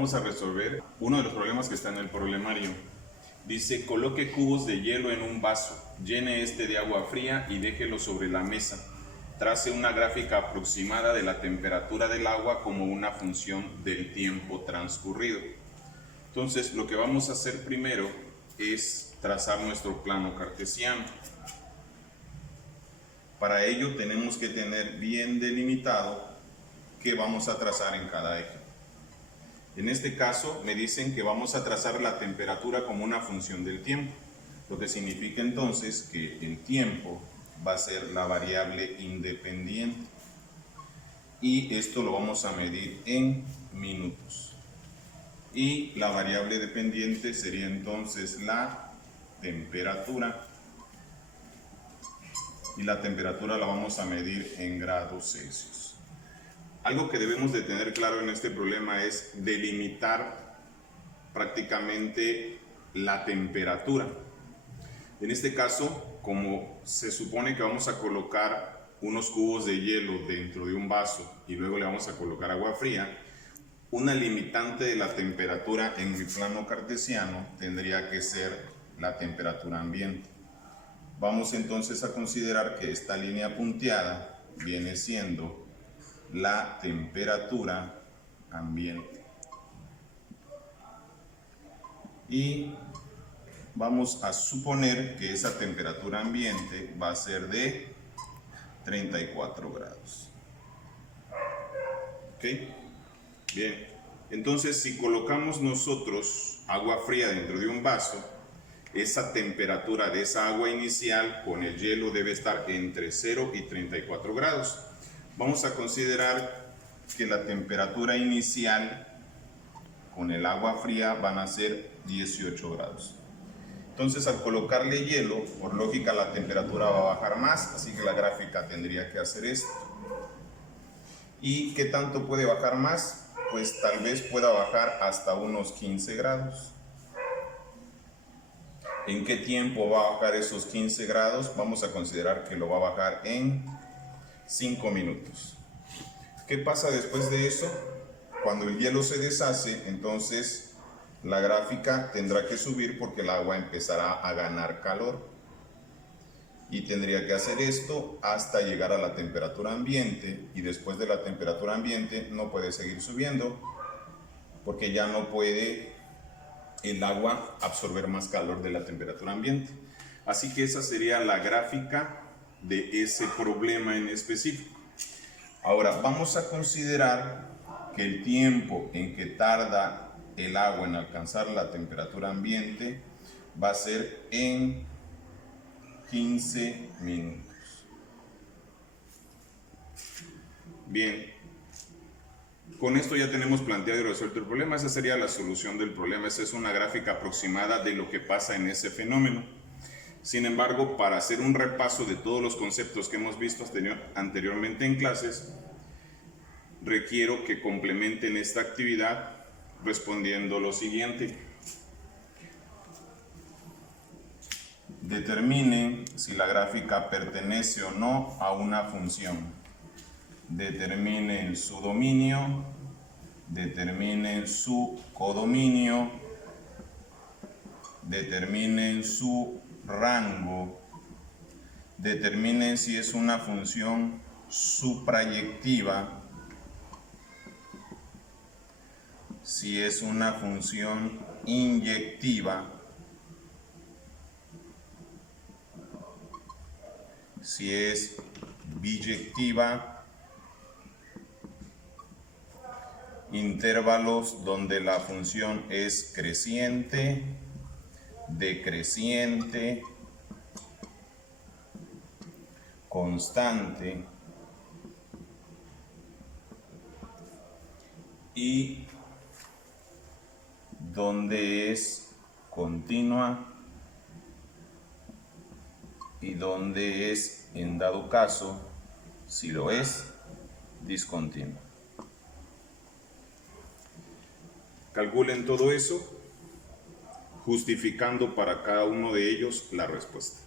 vamos a resolver uno de los problemas que está en el problemario. Dice, coloque cubos de hielo en un vaso, llene este de agua fría y déjelo sobre la mesa. Trace una gráfica aproximada de la temperatura del agua como una función del tiempo transcurrido. Entonces, lo que vamos a hacer primero es trazar nuestro plano cartesiano. Para ello tenemos que tener bien delimitado qué vamos a trazar en cada eje. En este caso me dicen que vamos a trazar la temperatura como una función del tiempo, lo que significa entonces que el tiempo va a ser la variable independiente y esto lo vamos a medir en minutos. Y la variable dependiente sería entonces la temperatura y la temperatura la vamos a medir en grados Celsius. Algo que debemos de tener claro en este problema es delimitar prácticamente la temperatura. En este caso, como se supone que vamos a colocar unos cubos de hielo dentro de un vaso y luego le vamos a colocar agua fría, una limitante de la temperatura en mi plano cartesiano tendría que ser la temperatura ambiente. Vamos entonces a considerar que esta línea punteada viene siendo la temperatura ambiente. Y vamos a suponer que esa temperatura ambiente va a ser de 34 grados. ¿Ok? Bien. Entonces, si colocamos nosotros agua fría dentro de un vaso, esa temperatura de esa agua inicial con el hielo debe estar entre 0 y 34 grados. Vamos a considerar que la temperatura inicial con el agua fría van a ser 18 grados. Entonces, al colocarle hielo, por lógica la temperatura va a bajar más, así que la gráfica tendría que hacer esto. ¿Y qué tanto puede bajar más? Pues tal vez pueda bajar hasta unos 15 grados. ¿En qué tiempo va a bajar esos 15 grados? Vamos a considerar que lo va a bajar en 5 minutos. ¿Qué pasa después de eso? Cuando el hielo se deshace, entonces la gráfica tendrá que subir porque el agua empezará a ganar calor. Y tendría que hacer esto hasta llegar a la temperatura ambiente, y después de la temperatura ambiente no puede seguir subiendo porque ya no puede el agua absorber más calor de la temperatura ambiente. Así que esa sería la gráfica de ese problema en específico. Ahora vamos a considerar que el tiempo en que tarda el agua en alcanzar la temperatura ambiente va a ser en 15 minutos. Bien, con esto ya tenemos planteado y resuelto el problema. Esa sería la solución del problema. Esa es una gráfica aproximada de lo que pasa en ese fenómeno. Sin embargo, para hacer un repaso de todos los conceptos que hemos visto anteriormente en clases, requiero que complementen esta actividad respondiendo lo siguiente. Determinen si la gráfica pertenece o no a una función. Determinen su dominio, determinen su codominio, determinen su rango, determinen si es una función suprayectiva, si es una función inyectiva, si es biyectiva, intervalos donde la función es creciente, decreciente, constante y donde es continua y donde es, en dado caso, si lo es, discontinua. Calculen todo eso, justificando para cada uno de ellos la respuesta.